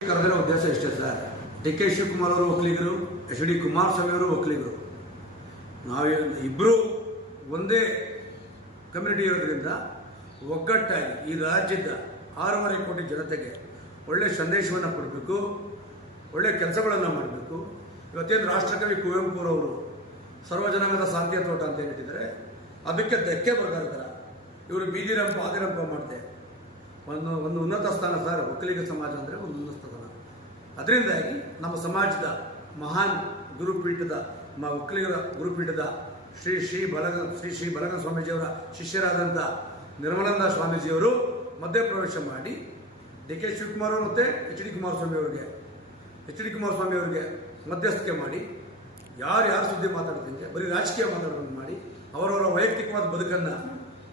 ಕರೆದಿರೋ ಉದ್ದೇಶ ಇಷ್ಟೇ sir. D K Shivakumar ಅವರು ಒಕ್ಕಲಿಗರು, ಎಚ್ ಡಿ ಕುಮಾರಸ್ವಾಮಿ ಅವರು ಒಕ್ಕಲಿಗರು. ನಾವು ಇಬ್ಬರು ಒಂದೇ ಕಮ್ಯುನಿಟಿ ಇರೋದ್ರಿಂದ ಒಗ್ಗಟ್ಟಾಗಿ ಈ ರಾಜ್ಯದ 6.5 ಕೋಟಿ ಜನತೆಗೆ ಒಳ್ಳೆಯ ಸಂದೇಶವನ್ನು ಕೊಡಬೇಕು, ಒಳ್ಳೆಯ ಕೆಲಸಗಳನ್ನು ಮಾಡಬೇಕು. ಇವತ್ತೇನು ರಾಷ್ಟ್ರಕವಿ ಕುವೆಂಪುರವರು ಸರ್ವಜನಾಂಗದ ಶಾಂತಿಯ ತೋಟ ಅಂತ ಹೇಳಿಟ್ಟಿದ್ದಾರೆ, ಅದಕ್ಕೆ ಧಕ್ಕೆ ಬರ್ತಾ ಇವರು ಬೀದಿರಂಪ ಆದಿರಂಪ ಮಾಡ್ತೆ. ಒಂದು ಉನ್ನತ ಸ್ಥಾನ ಸರ್. ಒಕ್ಕಲಿಗ ಸಮಾಜ ಅಂದರೆ ಒಂದು ಉನ್ನತ ಸ್ಥಾನ. ಅದರಿಂದಾಗಿ ನಮ್ಮ ಸಮಾಜದ ಮಹಾನ್ ಗುರುಪೀಠದ ಒಕ್ಕಲಿಗರ ಗುರುಪೀಠದ ಶ್ರೀ ಶ್ರೀ ಬಲಗ ಸ್ವಾಮೀಜಿಯವರ ಶಿಷ್ಯರಾದಂಥ ನಿರ್ಮಲಾನಂದ ಸ್ವಾಮೀಜಿಯವರು ಮಧ್ಯಪ್ರವೇಶ ಮಾಡಿ ಡಿ ಕೆ ಶಿವಕುಮಾರ್ ಅವರು ಮತ್ತು ಎಚ್ ಡಿ ಕುಮಾರಸ್ವಾಮಿ ಅವರಿಗೆ ಮಧ್ಯಸ್ಥಿಕೆ ಮಾಡಿ ಯಾರು ಸುದ್ದಿ ಮಾತಾಡ್ತಿದ್ದೆ ಬರೀ ರಾಜಕೀಯ ಮಾತಾಡೋದು ಮಾಡಿ ಅವರವರ ವೈಯಕ್ತಿಕವಾದ ಬದುಕನ್ನು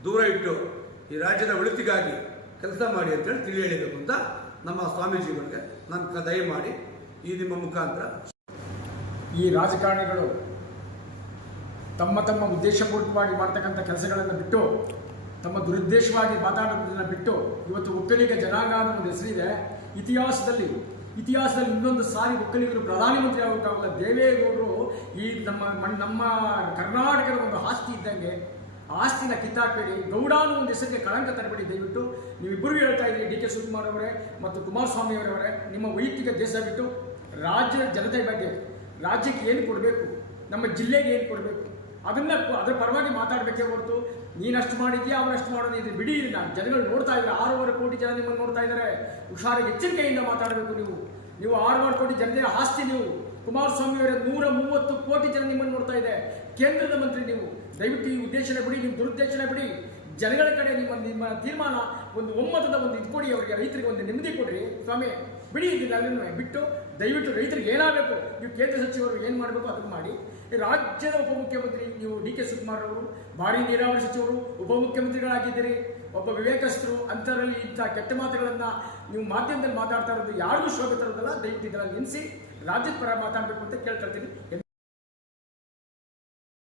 ದೂರ ಇಟ್ಟು ಈ ರಾಜ್ಯದ ಒಳಿತಿಗಾಗಿ ಕೆಲಸ ಮಾಡಿ ಅಂತೇಳಿ ತಿಳಿ ಹೇಳಬೇಕು ಅಂತ ನಮ್ಮ ಸ್ವಾಮೀಜಿಗಳಿಗೆ ನಾನು ದಯಮಾಡಿ ಈ ನಿಮ್ಮ ಮುಖಾಂತರ. ಈ ರಾಜಕಾರಣಿಗಳು ತಮ್ಮ ಉದ್ದೇಶಪೂರ್ವಕವಾಗಿ ಮಾಡ್ತಕ್ಕಂಥ ಕೆಲಸಗಳನ್ನು ಬಿಟ್ಟು, ತಮ್ಮ ದುರುದ್ದೇಶವಾಗಿ ಮಾತಾಡೋದನ್ನು ಬಿಟ್ಟು, ಇವತ್ತು ಒಕ್ಕಲಿಗ ಜನಾಂಗ ಅನ್ನೋ ಒಂದು ಹೆಸರಿದೆ. ಇತಿಹಾಸದಲ್ಲಿ ಇನ್ನೊಂದು ಸಾರಿ ಒಕ್ಕಲಿಗರು ಪ್ರಧಾನಮಂತ್ರಿ ಆಗೋಕ್ಕಾಗಲ್ಲ. ದೇವೇಗೌಡರು ಈ ನಮ್ಮ ಕರ್ನಾಟಕದ ಒಂದು ಆಸ್ತಿ ಇದ್ದಂಗೆ ಆಸ್ತಿನ ಕಿತ್ತಾಕಬೇಡಿ, ಗೌಡ ಅನ್ನೋ ಒಂದು ಹೆಸರಿಗೆ ಕಳಂಕ ತರಬೇಡಿ. ದಯವಿಟ್ಟು ನೀವಿಬ್ಬರು ಹೇಳ್ತಾ ಇದ್ದೀರಿ, ಡಿ ಕೆ ಶಿವಕುಮಾರ್ ಅವರೇ ಮತ್ತು ಕುಮಾರಸ್ವಾಮಿ ಅವರವರೇ, ನಿಮ್ಮ ವೈಯಕ್ತಿಕ ದೇಶ ಬಿಟ್ಟು ರಾಜ್ಯದ ಜನತೆ ಬಗ್ಗೆ, ರಾಜ್ಯಕ್ಕೆ ಏನು ಕೊಡಬೇಕು, ನಮ್ಮ ಜಿಲ್ಲೆಗೆ ಏನು ಕೊಡಬೇಕು ಅದರ ಪರವಾಗಿ ಮಾತಾಡಬೇಕೇ ಹೊರತು ನೀನಷ್ಟು ಮಾಡಿದ್ಯಾ ಅವನಷ್ಟು ಮಾಡೋದು ಇದು ಬಿಡಿ. ನಾನು ಜನಗಳು ನೋಡ್ತಾ ಇದ್ದಾರೆ, 6.5 ಕೋಟಿ ಜನ ನಿಮ್ಮನ್ನು ನೋಡ್ತಾ ಇದ್ದಾರೆ. ಹುಷಾರಾಗಿ ಎಚ್ಚರಿಕೆಯಿಂದ ಮಾತಾಡಬೇಕು. ನೀವು 6.5 ಕೋಟಿ ಜನತೆಯ ಆಸ್ತಿ. ನೀವು ಕುಮಾರಸ್ವಾಮಿ ಅವರ 130 ಕೋಟಿ ಜನ ನಿಮ್ಮನ್ನು ನೋಡ್ತಾ ಇದೆ. ಕೇಂದ್ರದ ಮಂತ್ರಿ ನೀವು. ದಯವಿಟ್ಟು ಈ ಉದ್ದೇಶನ ಬಿಡಿ, ನಿಮ್ಮ ದುರುದ್ದೇಶನ ಬಿಡಿ. ಜನಗಳ ಕಡೆ ನಿಮ್ಮ ತೀರ್ಮಾನ ಒಂದು ಒಮ್ಮತದ ಒಂದು ಇದು ಕೊಡಿ. ಅವರಿಗೆ ರೈತರಿಗೆ ಒಂದು ನೆಮ್ಮದಿ ಕೊಡ್ರಿ ಸ್ವಾಮಿ. ಬಿಡಿ ಇದನ್ನೆಲ್ಲ ಬಿಟ್ಟು ದಯವಿಟ್ಟು ರೈತರಿಗೆ ಏನಾಗಬೇಕು, ನೀವು ಕೇಂದ್ರ ಸಚಿವರು ಏನು ಮಾಡಬೇಕು ಅದನ್ನು ಮಾಡಿ. ಈ ರಾಜ್ಯದ ಉಪಮುಖ್ಯಮಂತ್ರಿ ನೀವು ಡಿ ಕೆ ಶಿವಕುಮಾರ್ ಅವರು, ಭಾರಿ ನೀರಾವರಿ ಸಚಿವರು, ಉಪಮುಖ್ಯಮಂತ್ರಿಗಳಾಗಿದ್ದೀರಿ, ಒಬ್ಬ ವಿವೇಕಸ್ಥರು. ಅಂತರಲ್ಲಿ ಇಂಥ ಕೆಟ್ಟ ಮಾತುಗಳನ್ನು ನೀವು ಮಾಧ್ಯಮದಲ್ಲಿ ಮಾತಾಡ್ತಾ ಇರೋದು ಯಾರಿಗೂ ಶೋಭೆ ತರೋದಲ್ಲ. ದಯವಿಟ್ಟು ಇದರಲ್ಲಿ ನಿಲ್ಲಿಸಿ ರಾಜ್ಯದ ಪರ ಮಾತಾಡಬೇಕು ಅಂತ ಕೇಳ್ಕೊಳ್ತೀನಿ.